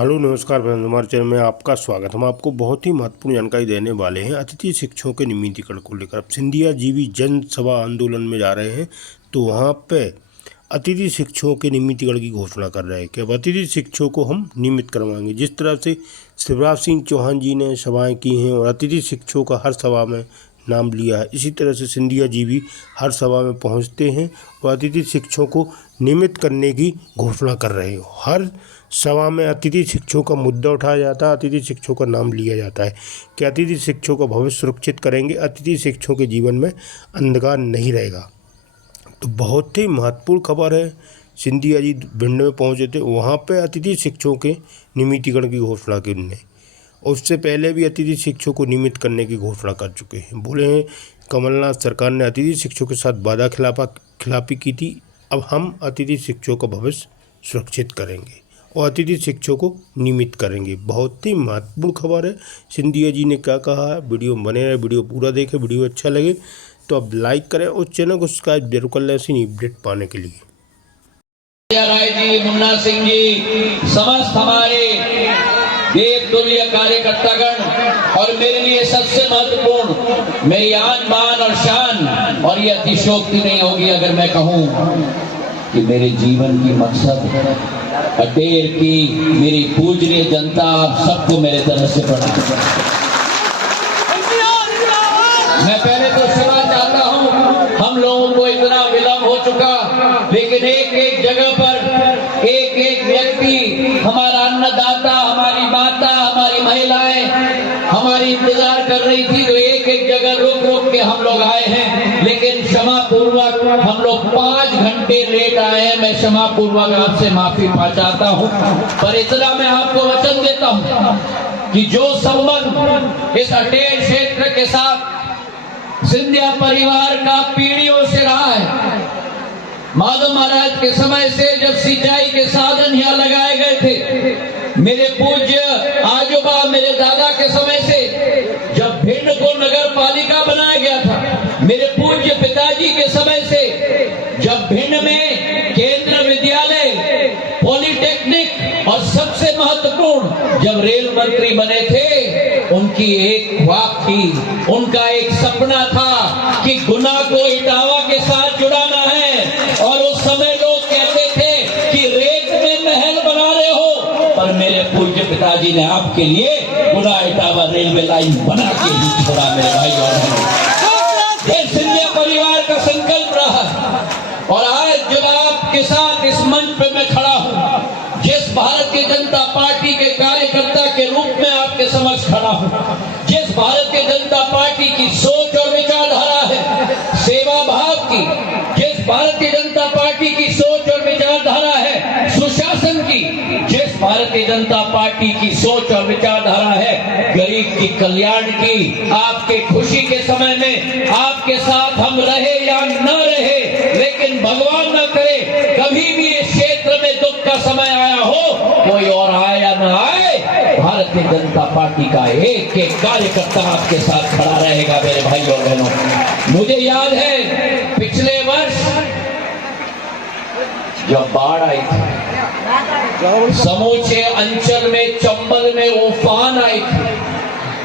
Hello नमस्कार friends, हमारे channel में आपका स्वागत। हम आपको बहुत ही महत्वपूर्ण जानकारी देने वाले हैं अतिथि शिक्षकों के नियमितीकरण को लेकर। अब सिंधिया जी भी जनसभा आंदोलन में जा रहे हैं, तो वहाँ पे अतिथि शिक्षकों के नियमितीकरण की घोषणा कर रहे हैं कि अब अतिथि शिक्षकों को हम नियमित करवाएंगे। जिस तरह से शिवराज सिंह चौहान जी ने सभाएँ की हैं और अतिथि शिक्षकों का हर सभा में नाम लिया है, इसी तरह से सिंधिया जी भी हर सभा में पहुंचते हैं और अतिथि शिक्षकों को नियमित करने की घोषणा कर रहे हो। हर सभा में अतिथि शिक्षकों का मुद्दा उठाया जाता है, अतिथि शिक्षकों का नाम लिया जाता है कि अतिथि शिक्षकों का भविष्य सुरक्षित करेंगे, अतिथि शिक्षकों के जीवन में अंधकार नहीं रहेगा। तो बहुत ही महत्वपूर्ण खबर है। सिंधिया जी भिंड में पहुंचे थे, वहाँ पे अतिथि शिक्षकों के नियमितीकरण की घोषणा की उनने। उससे पहले भी अतिथि शिक्षकों को नियमित करने की घोषणा कर चुके हैं। बोले हैं कमलनाथ सरकार ने अतिथि शिक्षकों के साथ वादा खिलाफी की थी, अब हम अतिथि शिक्षकों का भविष्य सुरक्षित करेंगे और अतिथि शिक्षकों को नियमित करेंगे। बहुत ही महत्वपूर्ण खबर है। सिंधिया जी ने क्या कहा है, वीडियो में बने रहे, वीडियो पूरा देखें। वीडियो अच्छा लगे तो अब लाइक करें और चैनल को सब्सक्राइब जरूर कर लें ऐसी अपडेट पाने के लिए। राय जी, मुन्ना सिंह जी, समस्त हमारे देव तुल्य कार्यकर्तागण और मेरे लिए सबसे महत्वपूर्ण मेरी आन बान और शान, और ये अतिशयोक्ति नहीं होगी अगर मैं कहूं कि मेरे जीवन की मकसद अटेर की मेरी पूजनीय जनता, आप सबको मेरे तरफ से प्रणाम। मैं पहले तो क्षमा चाहता हूं, हम लोगों को इतना विलंब हो चुका, लेकिन एक एक जगह पर एक एक व्यक्ति, हमारा अन्नदाता, हमारी माता, हमारी महिलाएं हमारी इंतजार कर रही थी, तो एक एक जगह रुक रुक के हम लोग आए हैं। लेकिन क्षमा पूर्वक हम लोग 5 घंटे लेट आए हैं। मैं क्षमा पूर्वक आपसे माफी चाहता हूं, पर इतना मैं आपको वचन देता हूं कि जो संबंध इस अटेर क्षेत्र के साथ सिंधिया परिवार का पीढ़ियों से रहा है, माधव महाराज के समय से जब सिंचाई के साधन यहाँ लगाए गए थे, मेरे पूज्य आजोबा मेरे दादा के समय से जब भिंड को नगर पालिका बनाया गया था, मेरे पूज्य पिताजी के समय से जब भिंड में केंद्र विद्यालय, पॉलिटेक्निक और सबसे महत्वपूर्ण जब रेल मंत्री बने थे, उनकी एक ख्वाब थी, उनका एक सपना था कि गुना को इटावा के साथ जुड़ाना है। और उस समय लोग कहते थे कि रेत में महल बना रहे हो, पर मेरे पूज्य पिताजी ने आपके लिए गुना इटावा रेलवे लाइन बना के ही छोड़ा मेरे भाई और बहनों। ये सिंधिया परिवार का संकल्प रहा, और आज जब आपके साथ इस मंच पे मैं खड़ा हूं, जिस भारतीय जनता पार्टी के कार्यकर्ता के रूप में आपके समक्ष खड़ा हूं, जिस भारतीय जनता पार्टी की सोच और विचारधारा है सेवा भाव की, जिस भारतीय जनता पार्टी की सोच और विचारधारा है सुशासन की, जिस भारतीय जनता पार्टी की सोच और विचारधारा है गरीब की कल्याण की, आपके खुशी के समय में आपके साथ हम रहे या न रहे, लेकिन भगवान न करे कभी भी इस क्षेत्र में दुख का समय आया हो, कोई और आए या न आए, भारतीय जनता पार्टी का एक एक कार्यकर्ता आपके साथ खड़ा रहेगा मेरे भाई और बहनों। मुझे याद है पिछले वर्ष जब बाढ़ आई थी, समूचे अंचल में, चंबल में उफान आई थी,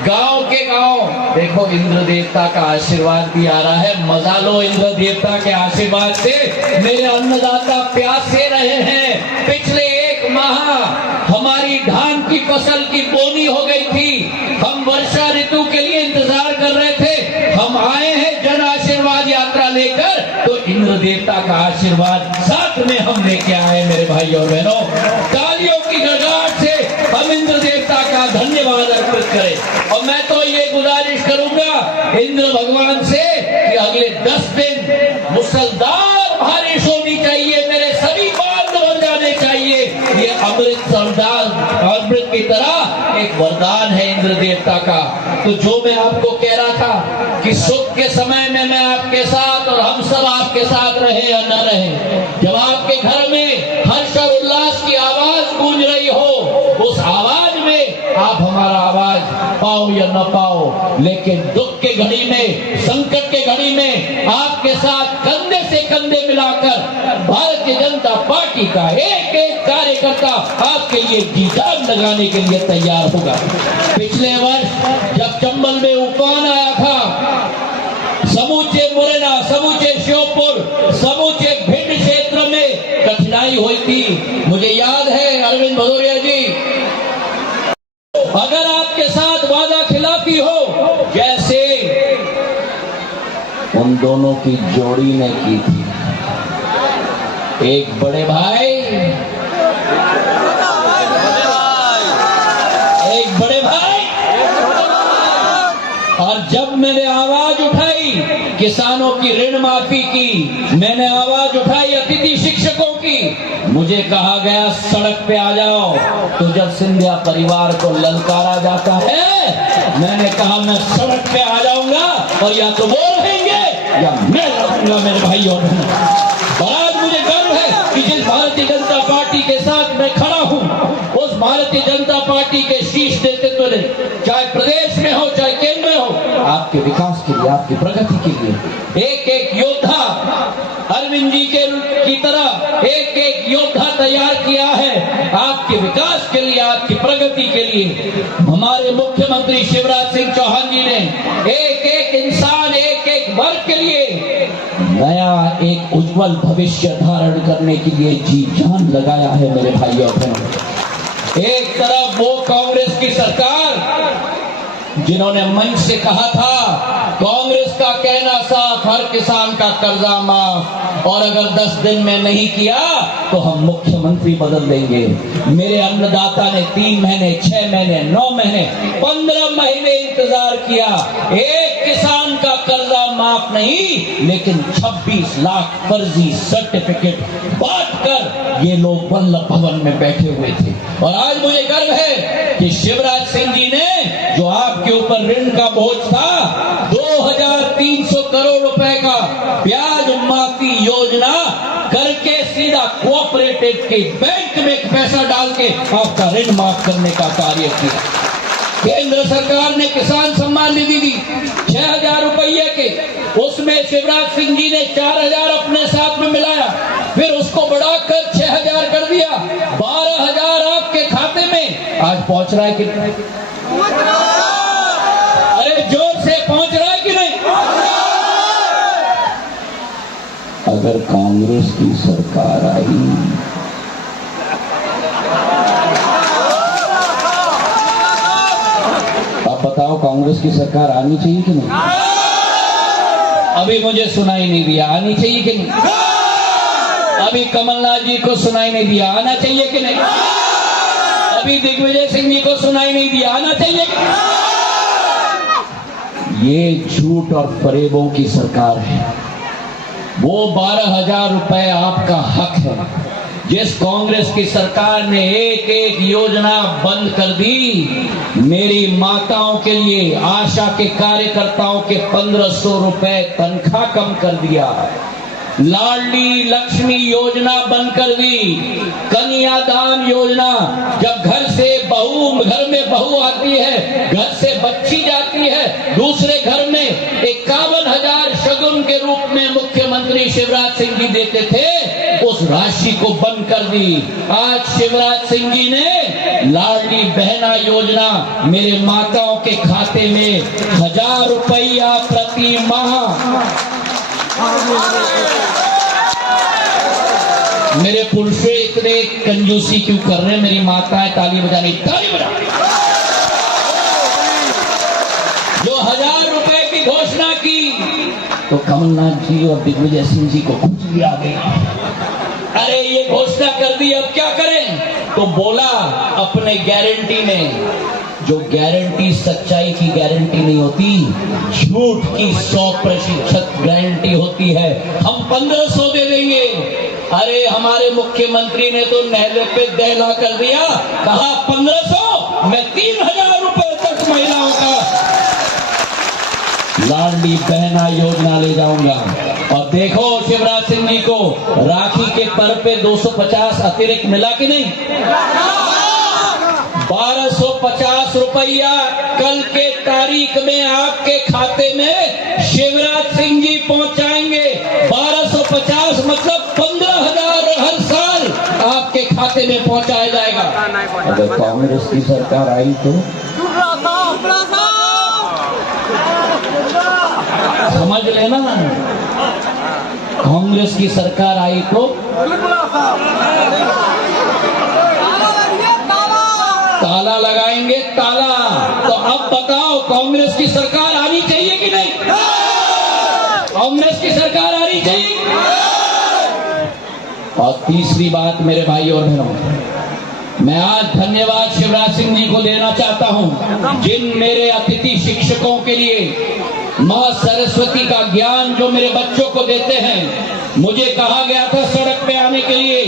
गांव के गांव, देखो इंद्र देवता का आशीर्वाद भी आ रहा है, मजा लो इंद्र देवता के आशीर्वाद से। मेरे अन्नदाता प्यासे रहे हैं। पिछले 1 माह हमारी धान की फसल की बोनी हो गई थी, हम वर्षा ऋतु के लिए इंतजार कर रहे थे, हम आए हैं जन आशीर्वाद यात्रा लेकर, तो इंद्र देवता का आशीर्वाद साथ में हम लेके आए मेरे भाई और बहनों। तालियों की गड़गड़ाहट से हम इंद्र देवता का धन्यवाद अर्पित करें। और मैं तो ये गुजारिश करूंगा इंद्र भगवान से कि अगले 10 दिन मुसलधार बारिश होनी चाहिए, मेरे सभी बांध भर जाने चाहिए। ये अमृत की तरह एक वरदान है इंद्र देवता का। तो जो मैं आपको कह रहा था कि सुख के समय में मैं आपके साथ और हम सब आपके साथ रहे या न रहे, जब आपके घर में हर्ष और उल्लास की आवाज गूंज रही हो, उस आवाज में आप हमारा आवाज पाओ या न पाओ, लेकिन दुख के घड़ी में, संकट के घड़ी में आपके साथ कंधे से कंधे मिलाकर भारतीय जनता पार्टी का एक एक कार्यकर्ता कार्यकर्ता आपके लिए जी जान लगाने के लिए तैयार होगा। पिछले वर्ष जब चंबल में उफान आया था, समूचे मुरैना, समूचे श्योपुर, समूचे भिंड क्षेत्र में कठिनाई हुई थी। मुझे याद है अरविंद भदौरिया जी, अगर आपके साथ वादा खिलाफी हो जैसे उन दोनों की जोड़ी ने की थी, एक बड़े भाई, एक बड़े भाई, और जब मैंने आवाज उठाई किसानों की ऋण माफी की, मैंने आवाज उठाई अतिथि शिक्षकों की, मुझे कहा गया सड़क पे आ जाओ। तो जब सिंधिया परिवार को ललकारा जाता है, मैंने कहा मैं सड़क पे आ जाऊंगा और या तो वो रहेंगे या मैं रहूंगा मेरे भाई और बहनों। और आज मुझे गर्व है कि जिस भारतीय जनता पार्टी के साथ मैं खड़ा हूं, उस भारतीय जनता पार्टी के शीर्ष नेतृत्व ने, चाहे प्रदेश में हो चाहे केंद्र में हो, आपके विकास के लिए, आपकी प्रगति के लिए एक एक योद्धा अरविंद जी की तरह एक एक योद्धा तैयार किया है। आपके विकास के लिए, आपकी प्रगति के लिए हमारे मुख्यमंत्री शिवराज सिंह चौहान जी ने एक एक इंसान, एक एक वर्ग के लिए नया एक उज्जवल भविष्य धारण करने के लिए जी जान लगाया है मेरे भाइयों और बहनों। एक तरफ वो कांग्रेस की सरकार जिन्होंने मंच से कहा था कांग्रेस का कहना साफ, हर किसान का कर्जा माफ, और अगर 10 दिन में नहीं किया तो हम मुख्यमंत्री बदल देंगे। मेरे अन्नदाता ने 3 महीने, 6 महीने, 9 महीने, 15 महीने इंतजार किया, एक किसान का कर्जा माफ नहीं, लेकिन 26 लाख फर्जी सर्टिफिकेट बांटकर ये लोग वल्लभ भवन में बैठे हुए थे। और आज मुझे गर्व है कि शिवराज सिंह जी ने जो आपके ऊपर ऋण का बोझ था, 2300 करोड़ रुपए का ब्याज माफी योजना करके सीधा कोऑपरेटिव के बैंक में पैसा डाल के आपका ऋण माफ करने का कार्य किया। केंद्र सरकार ने किसान सम्मान निधि दी 6000 रुपये के, उसमें शिवराज सिंह जी ने 4000 अपने साथ में मिलाया, फिर उसको बढ़ाकर 6000 कर दिया, 12000 आपके खाते में आज पहुंच रहा है कि नहीं? अरे जोर से पहुंच रहा है कि नहीं? अगर कांग्रेस की सरकार आई, अब बताओ कांग्रेस की सरकार आनी चाहिए कि नहीं? अभी मुझे सुनाई नहीं दिया, आनी चाहिए कि नहीं? अभी कमलनाथ जी को सुनाई नहीं दिया, आना चाहिए कि नहीं? अभी दिग्विजय सिंह जी को सुनाई नहीं दिया, आना चाहिए कि नहीं? ये झूठ और फरेबों की सरकार है। वो 12000 रुपए आपका हक है। जिस कांग्रेस की सरकार ने एक एक योजना बंद कर दी, मेरी माताओं के लिए, आशा के कार्यकर्ताओं के 1500 रुपए तनख्वाह कम कर दिया, लाडली लक्ष्मी योजना बंद कर दी, कन्यादान योजना, जब घर में बहू आती है, घर से बच्ची जाती है दूसरे घर में, 51,000 शगुन के रूप में मुख्यमंत्री शिवराज सिंह जी देते थे, उस राशि को बंद कर दी। आज शिवराज सिंह जी ने लाडली बहना योजना मेरे माताओं के खाते में 1000 रुपया प्रति माह। मेरे पुरुषों इतने कंजूसी क्यों कर रहे हैं? मेरी माताएं ताली बजाने, ताली बजा। जो 1000 रुपए की घोषणा की तो कमलनाथ जी और दिग्विजय सिंह जी को खुजली आ गई। अरे ये घोषणा कर दी, अब क्या करें? तो बोला अपने गारंटी में, जो गारंटी सच्चाई की गारंटी नहीं होती, झूठ की 100% गारंटी होती है। हम 1500 दे देंगे। अरे हमारे मुख्यमंत्री ने तो नहले पे दहला कर दिया, कहा 1500, मैं 3000 रुपए तक महिलाओं का लाडली बहना योजना ले जाऊंगा। और देखो शिवराज सिंह जी को राखी के पर्व पे 250 अतिरिक्त मिला कि नहीं? 1250 रुपया कल के तारीख में आपके खाते में शिवराज सिंह जी पहुंचाएंगे। 1250 मतलब 15,000 हर साल आपके खाते में पहुंचाया जाएगा। अगर कांग्रेस की सरकार आई तो समझ लेना, कांग्रेस की सरकार आई तो ताला लगाएंगे, ताला। तो अब बताओ, कांग्रेस की सरकार आनी चाहिए कि नहीं? कांग्रेस की सरकार आनी चाहिए। और तीसरी बात मेरे भाई और बहनों, मैं आज धन्यवाद शिवराज सिंह जी को देना चाहता हूं, जिन मेरे अतिथि शिक्षकों के लिए मां सरस्वती का ज्ञान जो मेरे बच्चों को देते हैं। मुझे कहा गया था सड़क पे आने के लिए,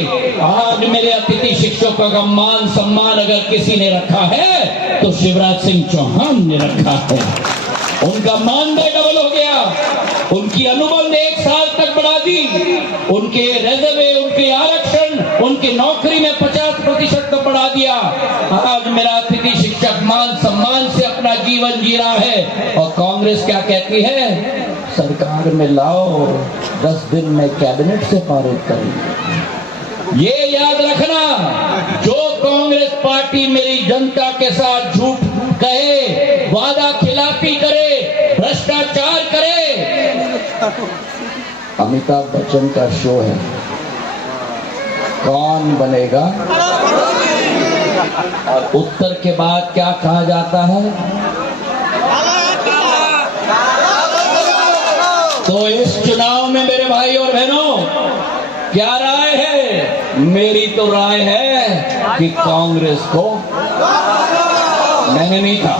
आज मेरे अतिथि शिक्षकों का मान सम्मान अगर किसी ने रखा है तो शिवराज सिंह चौहान ने रखा है। उनका मानदेय डबल हो गया, उनकी अनुबंध 1 साल तक बढ़ा दी, उनके रेजर्वे, उनके आरक्षण, उनकी नौकरी में 50% तक बढ़ा दिया। आज मेरा अतिथि शिक्षक मान सम्मान से अपना जीवन जी रहा है। और कांग्रेस क्या कहती है? सरकार में लाओ, 10 दिन में कैबिनेट से पारित करेंगे। ये याद रखना, जो कांग्रेस पार्टी मेरी जनता के साथ झूठ कहे, वादा खिलाफी करे, भ्रष्टाचार करे। अमिताभ बच्चन का शो है, कौन बनेगा? और उत्तर के बाद क्या कहा जाता है? तो इस चुनाव में मेरे भाई और बहनों, क्या राय है? मेरी तो राय है कि कांग्रेस को, मैंने नहीं था,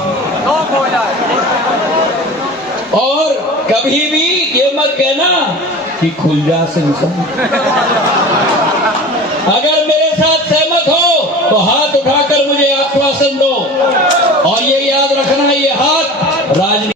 और कभी भी ये मत कहना कि खुल जा सिंह। अगर मेरे साथ सहमत हो तो हाथ उठाकर मुझे आश्वासन दो, और ये याद रखना, ये हाथ राजनीति